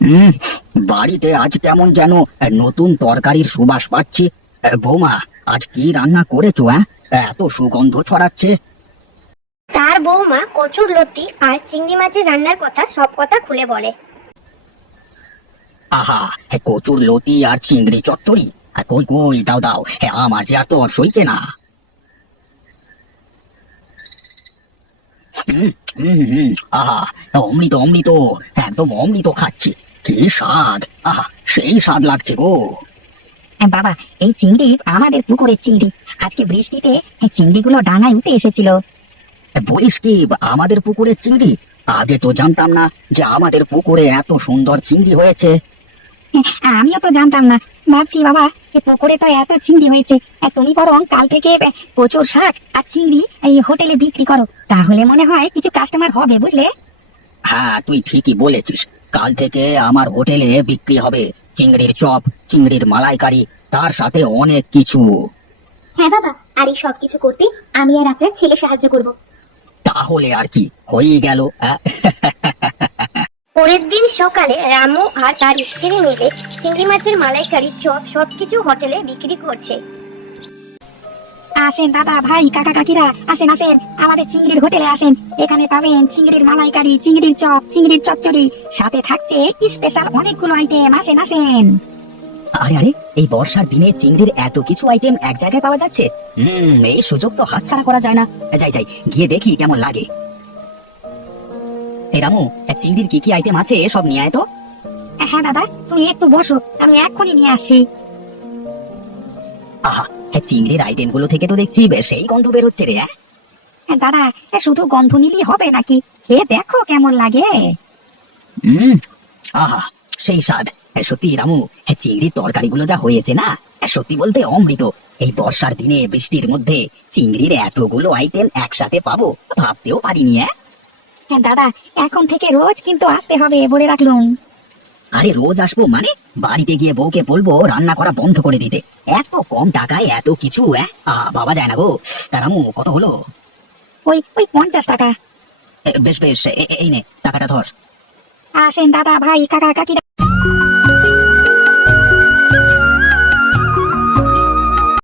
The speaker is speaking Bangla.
হুম। বাড়িতে আজ কেমন যেন নতুন তরকারির সুবাস পাচ্ছি। বৌমা, আজ কি রান্না করেছো? এত সুগন্ধ ছড়াচ্ছে। তার বৌমা কচুর লতি আর চিংড়ি মাছের রান্নার কথা সব কথা খুলে বলে। আহা, কচুর লতি আর চিংড়ি চচ্চড়ি। কই কই, দাও দাও, আমার যে আর তো আর সইছে না। হুম, হুম, হুম, আহা, অমৃত অমৃত, একদম অমৃত খাচ্ছি। কি স্বাদ! আহা, সেই স্বাদ লাগছে গো। বাবা, এই চিংড়ি আমাদের পুকুরের চিংড়ি। আজকে বৃষ্টিতে এই চিংড়িগুলো ডাঙায় উঠে এসেছিল। বলিস কি, আমাদের পুকুরের চিংড়ি? আগে তো জানতাম না যে আমাদের পুকুরে এত সুন্দর চিংড়ি হয়েছে। আমিও তো জানতাম না। ভাবছি বাবা, এই পুকুরে তো এত চিংড়ি হয়েছে, তুমি বরং কাল থেকে কচুর শাক আর চিংড়ি এই হোটেলে বিক্রি করো, তাহলে মনে হয় কিছু কাস্টমার হবে, বুঝলে? হ্যাঁ, তুই ঠিকই বলেছিস। কাল থেকে আমার হোটেলে বিক্রি হবে চিংড়ির চপ, চিংড়ির মালাইকারি, তার সাথে অনেক কিছু। হ্যাঁ বাবা, আর এই সব কিছু করতে আমি আর আপনার ছেলে সাহায্য করব। তাহলে আর কি, হয়েই গেল। পরের দিন সকালে রামু আর তার স্ত্রী মিলে চিংড়ি মাছের মালাইকারি, চপ সবকিছু হোটেলে বিক্রি করছে। আসেন দাদা ভাই কাকা কাকিরা, আসেন আসেন, আমাদের চিংড়ির হোটেলে আসেন। এখানে পাবেন চিংড়ির মালাইকারি, চিংড়ির চপ, চিংড়ির চচ্চড়ি, সাথে থাকছে স্পেশাল অনেকগুলো আইটেম। আসেন আসেন। আরে আরে, এই বর্ষার দিনে চিংড়ির এত কিছু আইটেম এক জায়গায় পাওয়া যাচ্ছে। এই সুযোগ তো হাতছাড়া করা যায় না। যাই যাই, গিয়ে দেখি কেমন লাগে। এই রামু, চিংড়ির কি কি আইটেম আছে সব নিয়ে আয় তো। হ্যাঁ দাদা, তুমি একটু বসো, আমি এক্ষুনি নিয়ে আসছি। আহা, চিংড়ির আইটেম গুলো থেকে তো দেখছি সেই গন্ধ বেরোচ্ছে রে। দাদা, শুধু গন্ধ নিলেই হবে নাকি? খেয়ে দেখো কেমন লাগে। হুম, আহা, সেই স্বাদ। সত্যি রামু, চিংড়ির তরকারিগুলো যা হয়েছে না, সত্যি বলতে অমৃত। এই বর্ষার দিনে বৃষ্টির মধ্যে চিংড়ির এতগুলো আইটেম একসাথে পাবো ভাবতেও পারিনি। হ্যাঁ দাদা, এখন থেকে রোজ কিন্তু আসতে হবে বলে রাখলুম। আরে রোজ আসবো মানে? বাড়িতে গিয়ে বউকে বলবো রান্না করা বন্ধ করে দিতে। এত কম টাকায় এত কিছু, বাবা যায় না গো। তা রামু, কত হলো? ওই ওই 50 টাকা। বেশ বেশ, এই নে টাকাটা ধর। আসেন দাদা ভাই কাকা কাকিরা।